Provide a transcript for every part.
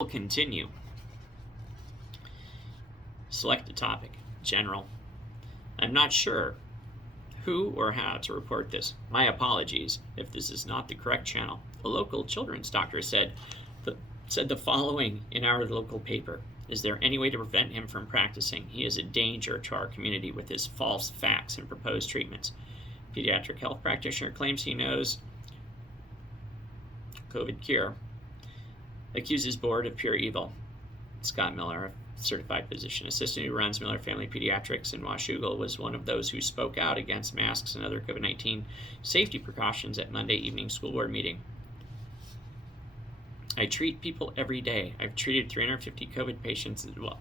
We'll continue. Select a topic. General. I'm not sure who or how to report this. My apologies if this is not the correct channel. A local children's doctor said the following in our local paper. Is there any way to prevent him from practicing? He is a danger to our community with his false facts and proposed treatments. Pediatric health practitioner claims he knows COVID cure. Accuses board of pure evil. Scott Miller, a certified physician assistant who runs Miller Family Pediatrics in Washougal, was one of those who spoke out against masks and other COVID-19 safety precautions at Monday evening school board meeting. I treat people every day. I've treated 350 COVID patients as well.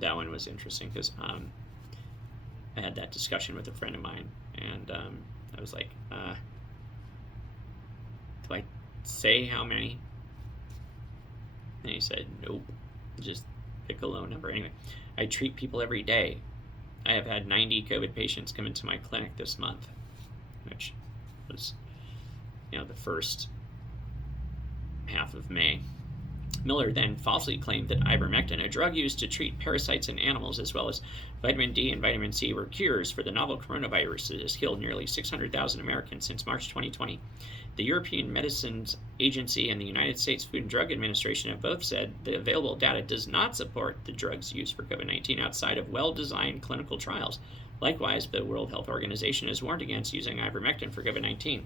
That one was interesting because I had that discussion with a friend of mine, and I was like, do I say how many? And he said, nope, just pick a low number. Anyway, I treat people every day. I have had 90 COVID patients come into my clinic this month, which was, the first half of May. Miller then falsely claimed that ivermectin, a drug used to treat parasites in animals, as well as vitamin D and vitamin C, were cures for the novel coronavirus that has killed nearly 600,000 Americans since March 2020. The European Medicines Agency and the United States Food and Drug Administration have both said the available data does not support the drug's use for COVID-19 outside of well-designed clinical trials. Likewise, the World Health Organization has warned against using ivermectin for COVID-19.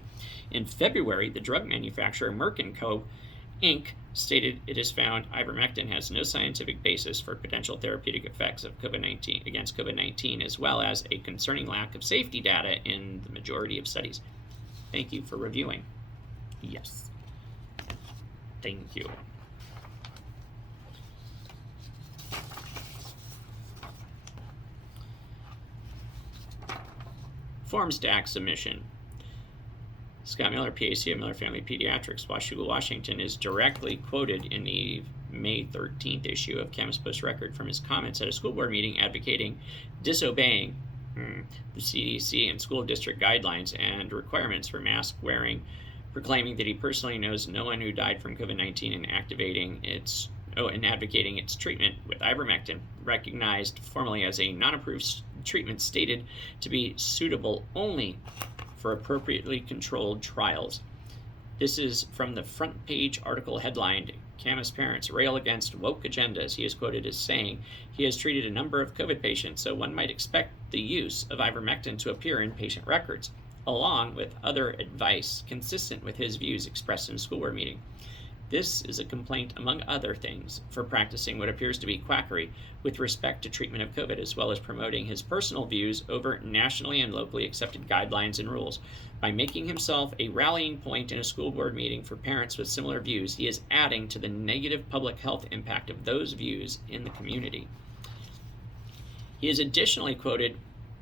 In February, the drug manufacturer Merck & Co., Inc. stated it has found ivermectin has no scientific basis for potential therapeutic effects of COVID-19 against COVID-19, as well as a concerning lack of safety data in the majority of studies. Thank you for reviewing. Yes. Thank you. Form stack submission. Scott Miller, PAC of Miller Family Pediatrics, Washougal, Washington, is directly quoted in the May 13th issue of Camas Post Record from his comments at a school board meeting advocating disobeying the CDC and school district guidelines and requirements for mask wearing, proclaiming that he personally knows no one who died from COVID-19 and advocating its treatment with ivermectin, recognized formally as a non-approved treatment stated to be suitable only for appropriately controlled trials. This is from the front page article headlined, Camas parents rail against woke agendas. He is quoted as saying he has treated a number of COVID patients, so one might expect the use of ivermectin to appear in patient records, along with other advice consistent with his views expressed in a school board meeting. This is a complaint, among other things, for practicing what appears to be quackery with respect to treatment of COVID, as well as promoting his personal views over nationally and locally accepted guidelines and rules. By making himself a rallying point in a school board meeting for parents with similar views, he is adding to the negative public health impact of those views in the community. He is additionally quoted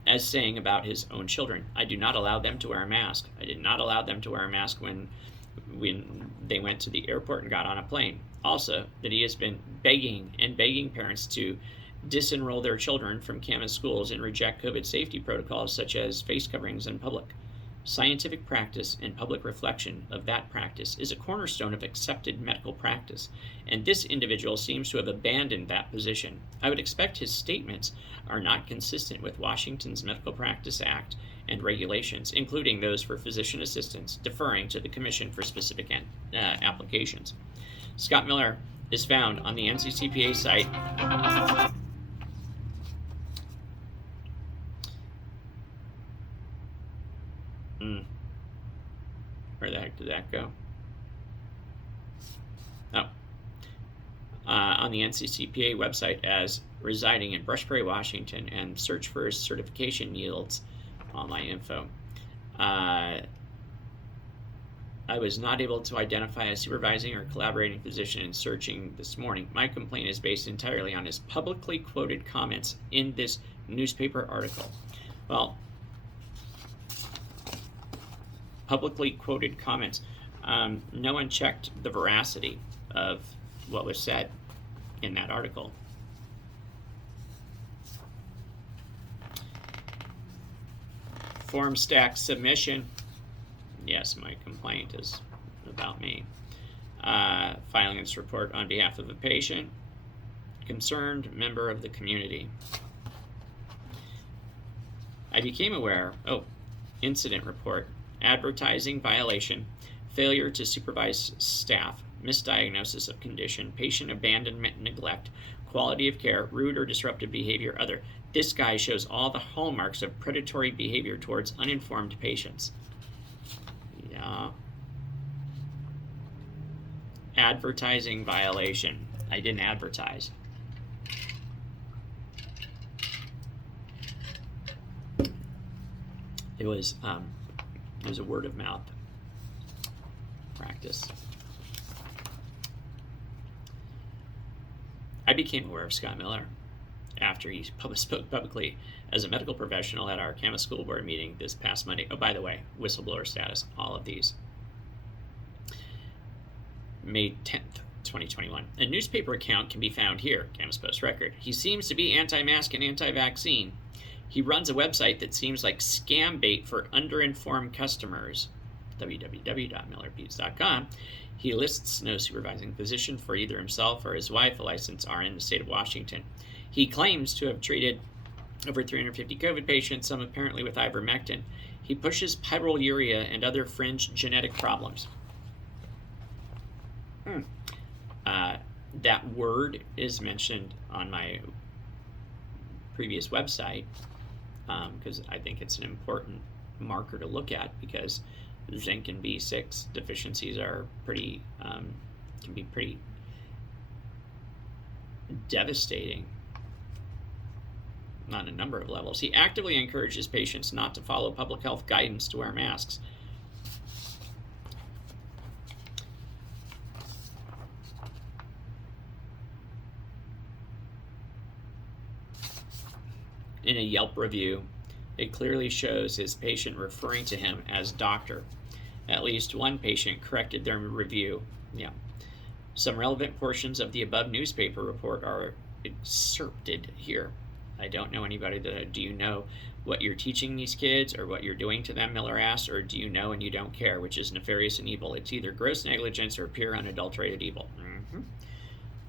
as saying about his own children, I do not allow them to wear a mask. I did not allow them to wear a mask when they went to the airport and got on a plane. Also, that he has been begging parents to disenroll their children from Camas schools and reject COVID safety protocols such as face coverings in public. Scientific practice and public reflection of that practice is a cornerstone of accepted medical practice, and this individual seems to have abandoned that position. I would expect his statements are not consistent with Washington's Medical Practice Act and regulations, including those for physician assistants, deferring to the Commission for specific applications. Scott Miller is found on the NCCPA site. Where the heck did that go? On the NCCPA website as residing in Brush Prairie, Washington, and search for his certification yields online info. I was not able to identify a supervising or collaborating physician in searching this morning. My complaint is based entirely on his publicly quoted comments in this newspaper article. Well, publicly quoted comments. No one checked the veracity of what was said in that article. Form stack submission. Yes, my complaint is about me. Filing this report on behalf of a patient, concerned member of the community. I became aware, incident report, advertising violation, failure to supervise staff, misdiagnosis of condition, patient abandonment, neglect, quality of care, rude or disruptive behavior, other. This guy shows all the hallmarks of predatory behavior towards uninformed patients. Yeah. Advertising violation. I didn't advertise. It was a word of mouth practice. I became aware of Scott Miller after he spoke publicly as a medical professional at our Camas School Board meeting this past Monday. Oh, by the way, whistleblower status, all of these. May 10th, 2021. A newspaper account can be found here, Camas Post Record. He seems to be anti-mask and anti-vaccine. He runs a website that seems like scam bait for underinformed customers, www.millerpeets.com. He lists no supervising physician for either himself or his wife, a licensed RN in the state of Washington. He claims to have treated over 350 COVID patients, some apparently with ivermectin. He pushes pyroluria and other fringe genetic problems. That word is mentioned on my previous website because I think it's an important marker to look at, because zinc and B6 deficiencies are pretty can be pretty devastating on a number of levels. He actively encourages patients not to follow public health guidance to wear masks. In a Yelp review, it clearly shows his patient referring to him as doctor. At least one patient corrected their review. Yeah. Some relevant portions of the above newspaper report are excerpted here. I don't know anybody that. Do you know what you're teaching these kids or what you're doing to them, Miller asked, or do you know and you don't care, which is nefarious and evil? It's either gross negligence or pure unadulterated evil.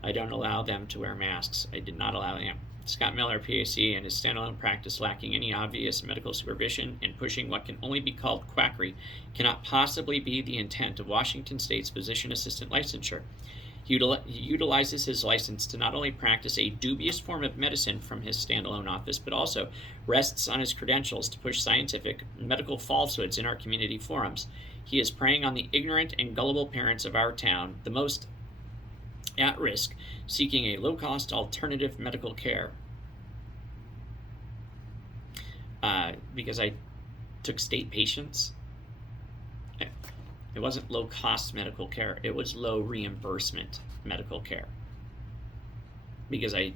I don't allow them to wear masks. I did not allow them. Scott Miller, PAC, and his standalone practice lacking any obvious medical supervision and pushing what can only be called quackery cannot possibly be the intent of Washington State's physician assistant licensure. He utilizes his license to not only practice a dubious form of medicine from his standalone office, but also rests on his credentials to push scientific medical falsehoods in our community forums. He is preying on the ignorant and gullible parents of our town, the most at risk, seeking a low-cost alternative medical care. Because I took state patients, it wasn't low-cost medical care, it was low reimbursement medical care. Because I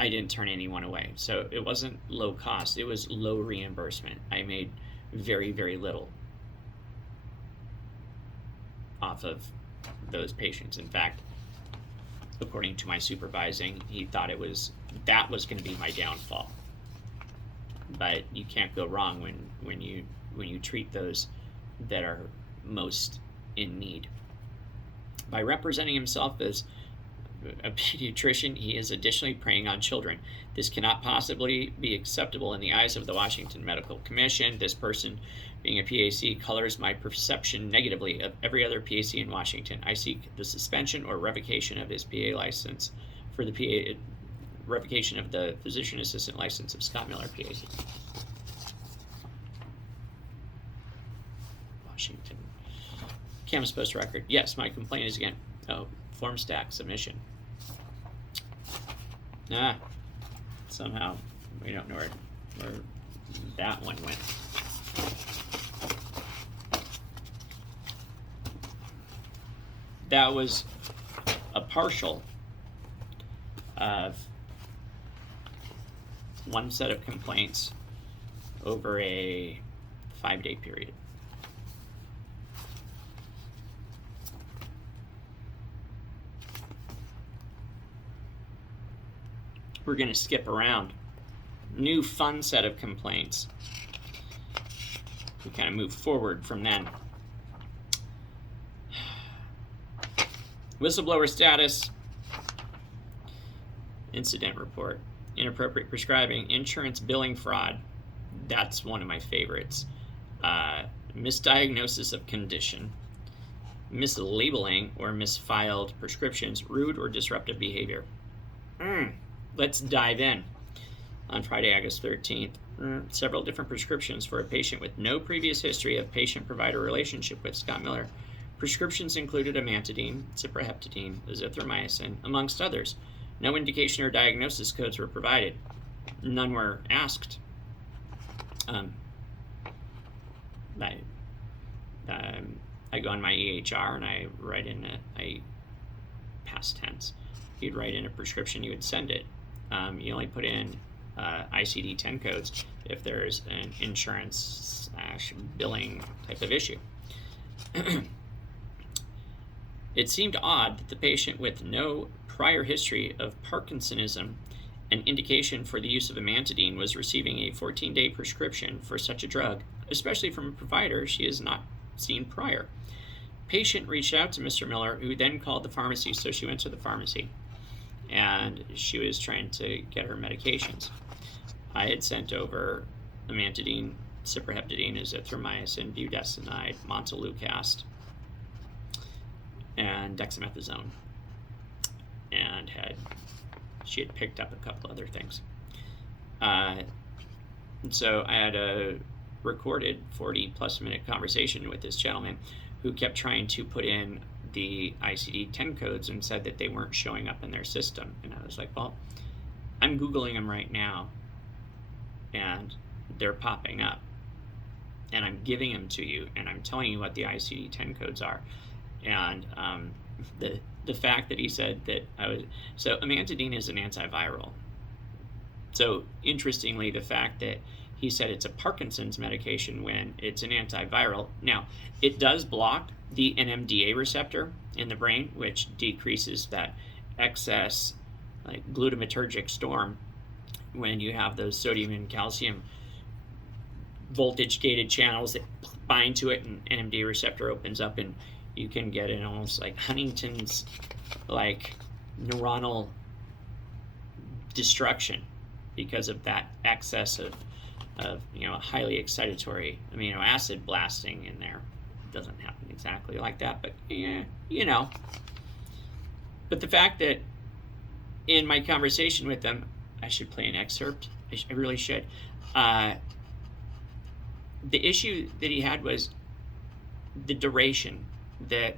didn't turn anyone away. So it wasn't low cost, it was low reimbursement. I made very, very little off of those patients. In fact, according to my supervising, he thought that was going to be my downfall. But you can't go wrong when you treat those that are most in need. By representing himself as a pediatrician, he is additionally preying on children. This cannot possibly be acceptable in the eyes of the Washington Medical Commission. This person, being a PAC, colors my perception negatively of every other PAC in Washington. I seek the suspension or revocation of his PA license for the PA revocation of the physician assistant license of Scott Miller, PAC. Washington. Camas Post Record. Yes, my complaint is again. Form stack submission. Somehow we don't know where that one went. That was a partial of one set of complaints over a 5-day period. We're going to skip around. New fun set of complaints. We kind of move forward from then. Whistleblower status. Incident report. Inappropriate prescribing. Insurance billing fraud. That's one of my favorites. Misdiagnosis of condition. Mislabeling or misfiled prescriptions. Rude or disruptive behavior. Let's dive in. On Friday, August 13th, several different prescriptions for a patient with no previous history of patient-provider relationship with Scott Miller. Prescriptions included amantadine, cipraheptadine, azithromycin, amongst others. No indication or diagnosis codes were provided. None were asked. I go on my EHR and I write in past tense. You'd write in a prescription, you would send it. You only put in ICD-10 codes if there's an insurance/billing type of issue. It seemed odd that the patient with no prior history of Parkinsonism, an indication for the use of amantadine, was receiving a 14-day prescription for such a drug, especially from a provider she has not seen prior. Patient reached out to Mr. Miller, who then called the pharmacy, so she went to the pharmacy and she was trying to get her medications. I had sent over amantadine, cipraheptadine, azithromycin, budesonide, montelukast, and dexamethasone, and she had picked up a couple other things. So I had a recorded 40-plus minute conversation with this gentleman who kept trying to put in the ICD-10 codes and said that they weren't showing up in their system. And I was like, well, I'm Googling them right now, and they're popping up. And I'm giving them to you, and I'm telling you what the ICD-10 codes are. And the fact that he said that so amantadine is an antiviral. So interestingly, the fact that he said it's a Parkinson's medication when it's an antiviral. Now, it does block the NMDA receptor in the brain, which decreases that excess glutamatergic storm when you have those sodium and calcium voltage gated channels that bind to it, and NMDA receptor opens up, and you can get an almost like Huntington's neuronal destruction because of that excess of highly excitatory amino acid blasting in there. It doesn't happen exactly like that, but yeah, But the fact that in my conversation with them, I should play an excerpt. I really should. The issue that he had was the duration, that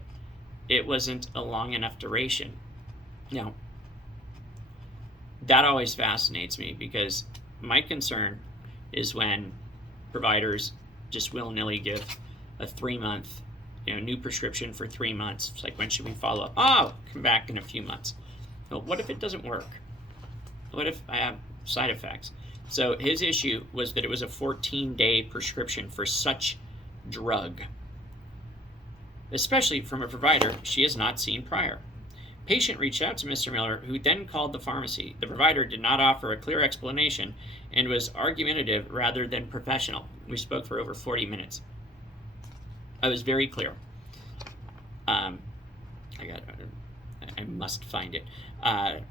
it wasn't a long enough duration. Now, that always fascinates me, because my concern is when providers just willy-nilly give a 3-month new prescription for 3 months. It's like, when should we follow up? Oh, come back in a few months. Well, what if it doesn't work? What if I have side effects? So his issue was that it was a 14-day prescription for such drug, especially from a provider she has not seen prior. Patient reached out to Mr. Miller, who then called the pharmacy. The provider did not offer a clear explanation and was argumentative rather than professional. We spoke for over 40 minutes. I was very clear. I must find it. And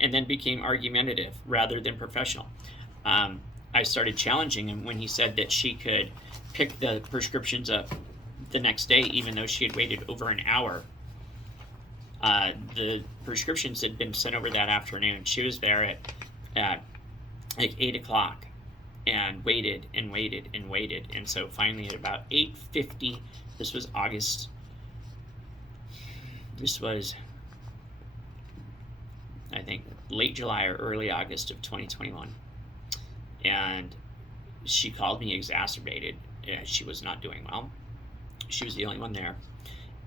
then became argumentative rather than professional. I started challenging him when he said that she could pick the prescriptions up the next day, even though she had waited over an hour. The prescriptions had been sent over that afternoon. She was there at like 8 o'clock and waited and waited and waited. And so finally at about 8:50, this was I think late July or early August of 2021. And she called me exacerbated. She was not doing well. She was the only one there,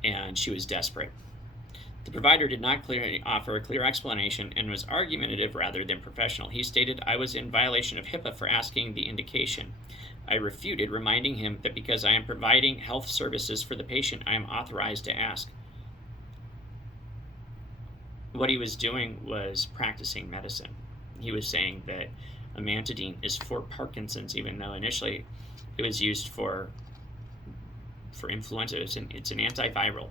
and she was desperate. The provider did not clearly offer a clear explanation and was argumentative rather than professional. He stated I was in violation of HIPAA for asking the indication. I refuted, reminding him that because I am providing health services for the patient, I am authorized to ask. What he was doing was practicing medicine. He was saying that amantadine is for Parkinson's, even though initially it was used for influenza. It's an antiviral.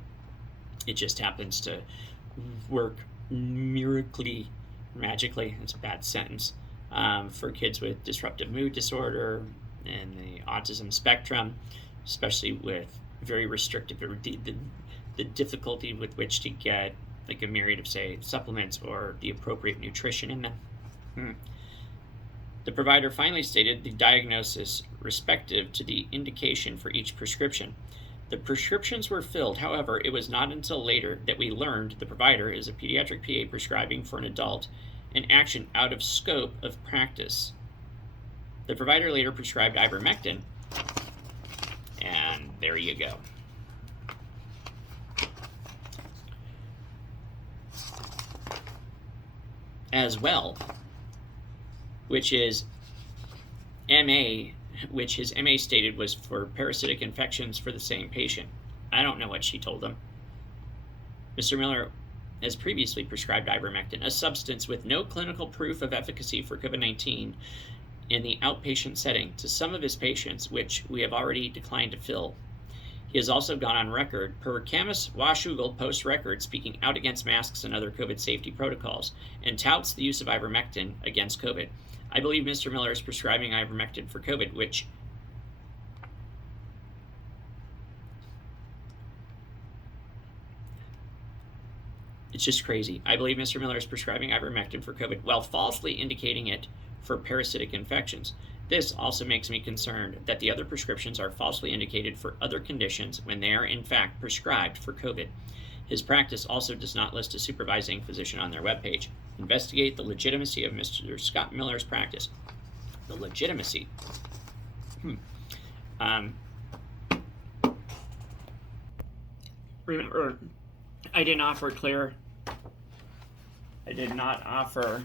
It just happens to work magically, it's a bad sentence, for kids with disruptive mood disorder and the autism spectrum, especially with very restrictive, or the difficulty with which to get like a myriad of, say, supplements or the appropriate nutrition in them. The provider finally stated the diagnosis respective to the indication for each prescription. The prescriptions were filled. However, it was not until later that we learned the provider is a pediatric PA prescribing for an adult, an action out of scope of practice. The provider later prescribed ivermectin, and there you go. As well, which his MA stated was for parasitic infections for the same patient. I don't know what she told him. Mr. Miller has previously prescribed ivermectin, a substance with no clinical proof of efficacy for COVID-19 in the outpatient setting, to some of his patients, which we have already declined to fill. He has also gone on record, per Camus Washougal post record, speaking out against masks and other COVID safety protocols, and touts the use of ivermectin against COVID. I believe Mr. Miller is prescribing ivermectin for COVID, which it's just crazy. I believe Mr. Miller is prescribing ivermectin for COVID while falsely indicating it for parasitic infections. This also makes me concerned that the other prescriptions are falsely indicated for other conditions when they are in fact prescribed for COVID. His practice also does not list a supervising physician on their webpage. Investigate the legitimacy of Mr. Scott Miller's practice. The legitimacy. Remember, I did not offer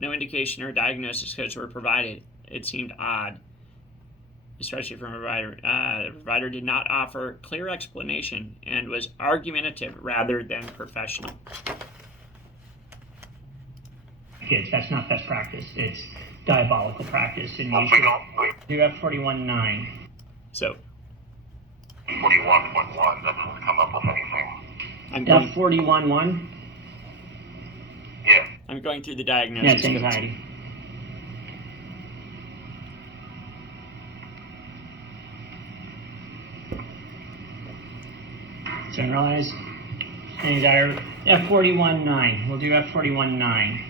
no indication or diagnosis codes were provided. It seemed odd, especially from a provider. The provider did not offer clear explanation and was argumentative rather than professional. Kids, that's not best practice. It's diabolical practice. And you do have 41.9. So 41.1 doesn't come up with anything. I'm going 41.1. Yeah. I'm going through the diagnosis. Yeah, it's anxiety. Generalized anxiety. F41.9. We'll do F41.9.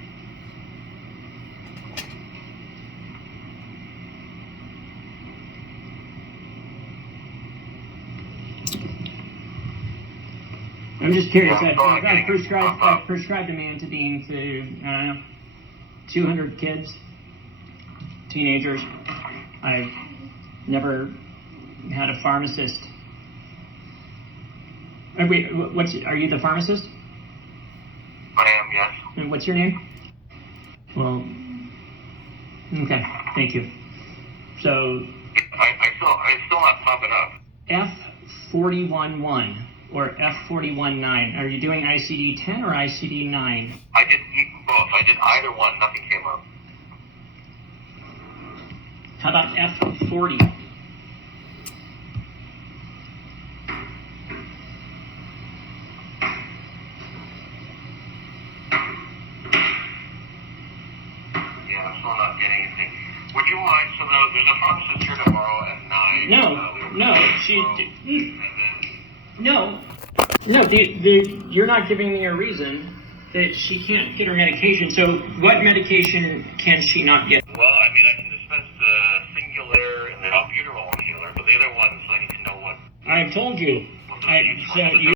I'm just curious. I prescribed amantadine to 200 kids, teenagers. I've never had a pharmacist. Wait, are you the pharmacist? I am, yes. And what's your name? Well, okay, thank you. So I still not popping up. F41.1 or F41.9. Are you doing ICD-10 or ICD-9? I did both. I did either one. Nothing came up. How about F40? Yeah, I'm still not getting anything. Would you mind? So there's a pharmacist here tomorrow at 9. You're not giving me a reason that she can't get her medication. So what medication can she not get? Well, I mean, I can dispense the Singular and the albuterol inhaler, but the other ones, I need to know what. I've told you.